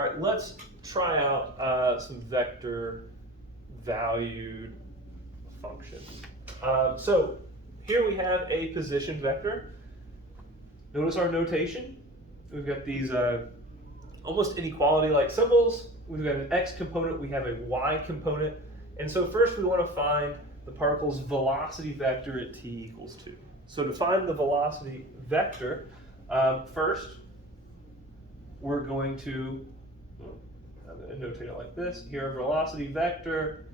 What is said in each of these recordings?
All right, let's try out some vector valued functions. So here we have a position vector. Notice our notation. We've got these almost inequality-like symbols. We've got an x component, we have a y component. And so first we want to find the particle's velocity vector at t equals 2. So to find the velocity vector, first we're going to, I'm going to notate it like this. Here our velocity vector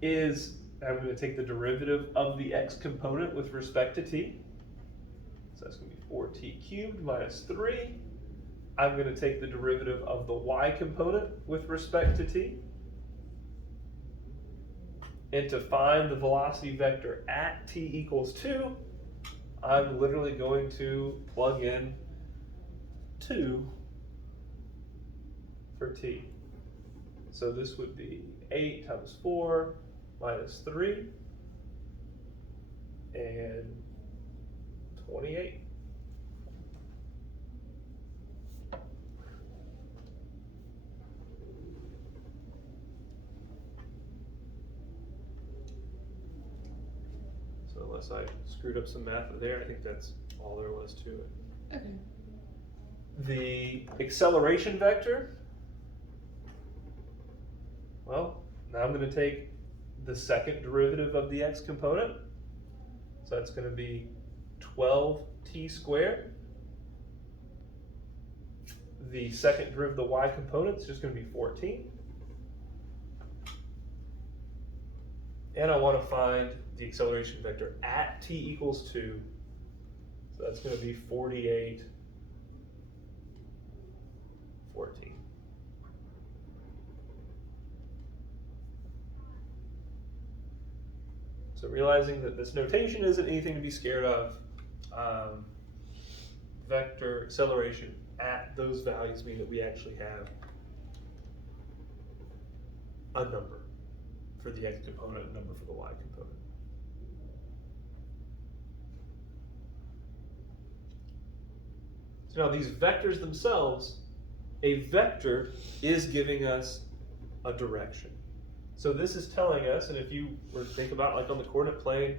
is, I'm going to take the derivative of the x component with respect to t. So that's going to be 4t cubed minus 3. I'm going to take the derivative of the y component with respect to t. And to find the velocity vector at t equals 2, I'm literally going to plug in 2 for t. So this would be 8 times 4 minus 3 and 28. So unless I screwed up some math there, I think that's all there was to it. Okay. The acceleration vector, well, now I'm going to take the second derivative of the x component. So that's going to be 12t squared. The second derivative of the y component is just going to be 14. And I want to find the acceleration vector at t equals 2. So that's going to be 48, 14. So realizing that this notation isn't anything to be scared of, vector acceleration at those values mean that we actually have a number for the x component, a number for the y component. So now these vectors themselves, a vector is giving us a direction. So this is telling us, and if you were to think about like on the coordinate plane,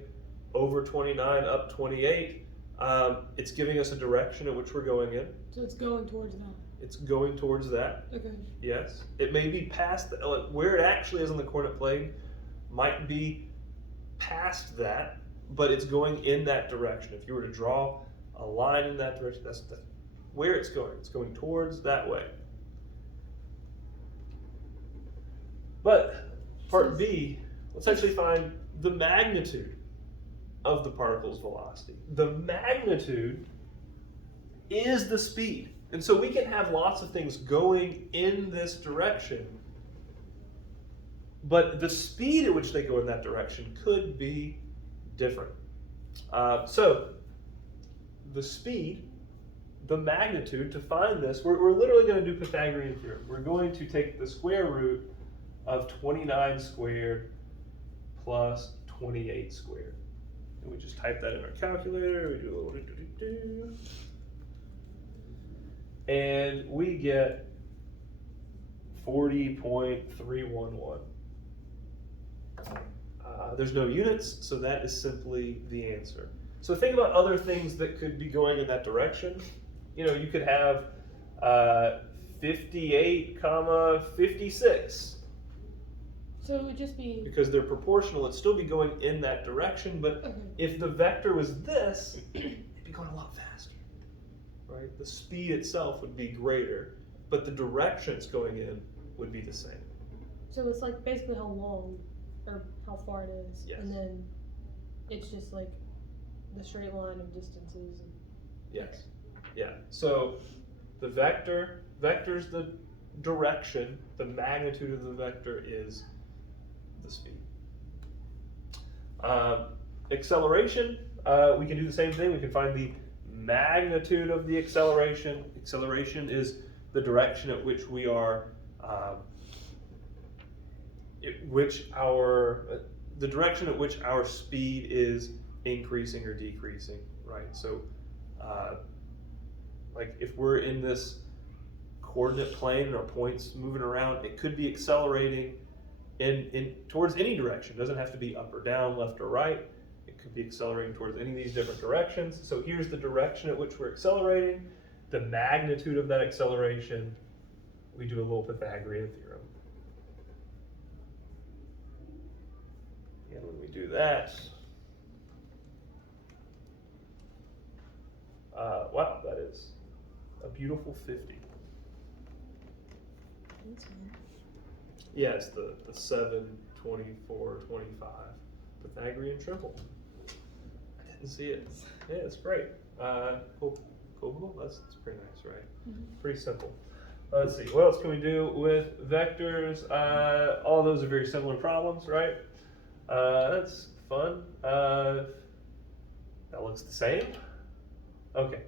over 29, up 28, it's giving us a direction in which we're going in. So it's going towards that. It's going towards that. Okay. Yes. It may be past, where it actually is on the coordinate plane might be past that, but it's going in that direction. If you were to draw a line in that direction, that's where it's going. It's going towards that way. But part B, let's actually find the magnitude of the particle's velocity. The magnitude is the speed. And so we can have lots of things going in this direction, but the speed at which they go in that direction could be different. So the speed, the magnitude, to find this, we're literally going to do Pythagorean theorem. We're going to take the square root of 29 squared plus 28 squared. And we just type that in our calculator. We do a little do-do-do-do. And we get 40.311. There's no units, so that is simply the answer. So think about other things that could be going in that direction. You know, you could have 58, 56. So it would just be, Because they're proportional, it'd still be going in that direction, but okay. if the vector was this, it'd be going a lot faster, right? The speed itself would be greater, but the direction it's going in would be the same. So it's like basically how long or how far it is. Yes. And then it's just like the straight line of distances. And, Yes. Yeah. So the vector's the direction, the magnitude of the vector is the speed. Acceleration, we can do the same thing. We can find the magnitude of the acceleration. Acceleration is the direction at which we are, the direction at which our speed is increasing or decreasing, right? So, like if we're in this coordinate plane and our points moving around, it could be accelerating in towards any direction. It doesn't have to be up or down, left or right. It could be accelerating towards any of these different directions. So here's the direction at which we're accelerating, the magnitude of that acceleration. We do a little Pythagorean theorem. And when we do that, wow, that is a beautiful 50. Yeah, it's the 7, 24, 25 Pythagorean triple. I didn't see it. Yeah, it's great. Cool. That's pretty nice, right? Mm-hmm. Pretty simple. Let's see, what else can we do with vectors? All those are very similar problems, right? That's fun. That looks the same. Okay,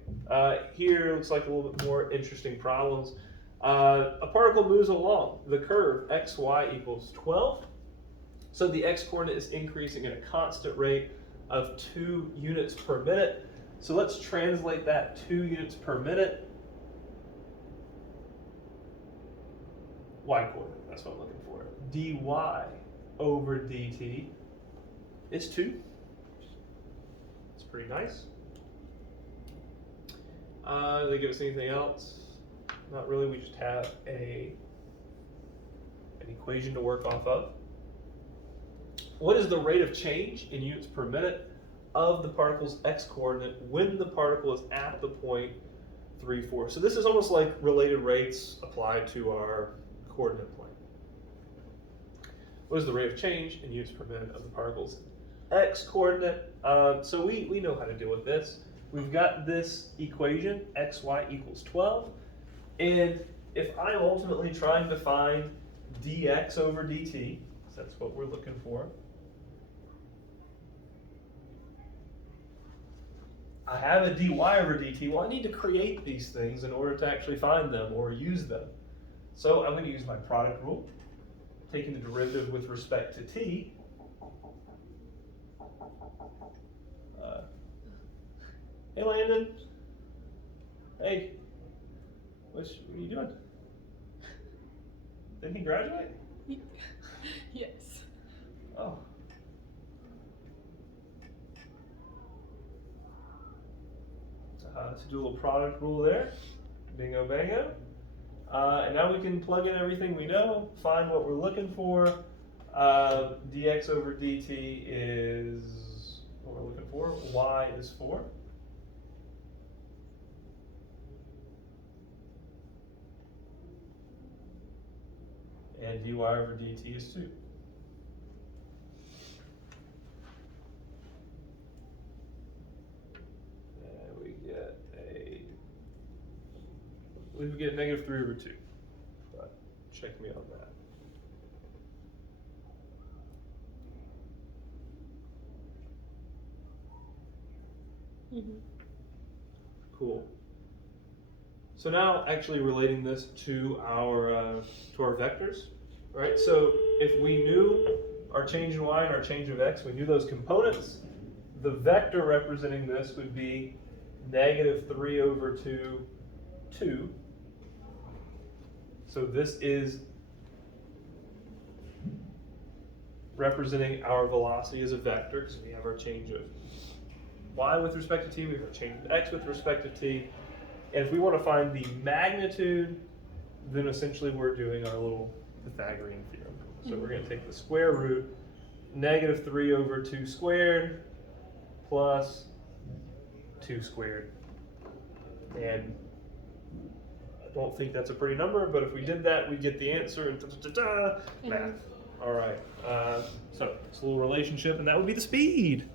here looks like a little bit more interesting problems. A particle moves along the curve xy equals 12. So the x-coordinate is increasing at a constant rate of 2 units per minute. So let's translate that 2 units per minute. Y-coordinate, that's what I'm looking for. dy over dt is 2. It's pretty nice. Do they give us anything else? Not really, we just have an equation to work off of. What is the rate of change in units per minute of the particle's x-coordinate when the particle is at the point 3, 4? So this is almost like related rates applied to our coordinate plane. What is the rate of change in units per minute of the particle's x-coordinate? So we know how to deal with this. We've got this equation, xy equals 12. And if I'm ultimately trying to find dx over dt, so that's what we're looking for, I have a dy over dt. Well, I need to create these things in order to actually find them or use them. So I'm going to use my product rule, taking the derivative with respect to t. Hey, Landon. Hey. What are you doing? Didn't he graduate? Yes. Oh. Let's do a little product rule there. Bingo bango. And now we can plug in everything we know, find what we're looking for. Dx over dt is what we're looking for. Y is 4. And dy over dt is 2. And we get negative 3 over 2. But check me on that. Mm-hmm. Cool. So now actually relating this to our vectors, right? So if we knew our change in y and our change of x, we knew those components, the vector representing this would be negative 3 over 2, 2. So this is representing our velocity as a vector, because we have our change of y with respect to t, we have our change of x with respect to t. And if we want to find the magnitude, then essentially we're doing our little Pythagorean theorem. So we're going to take the square root, negative 3 over 2 squared plus 2 squared. And I don't think that's a pretty number, but if we did that, we'd get the answer and math. All right. So it's a little relationship, and that would be the speed.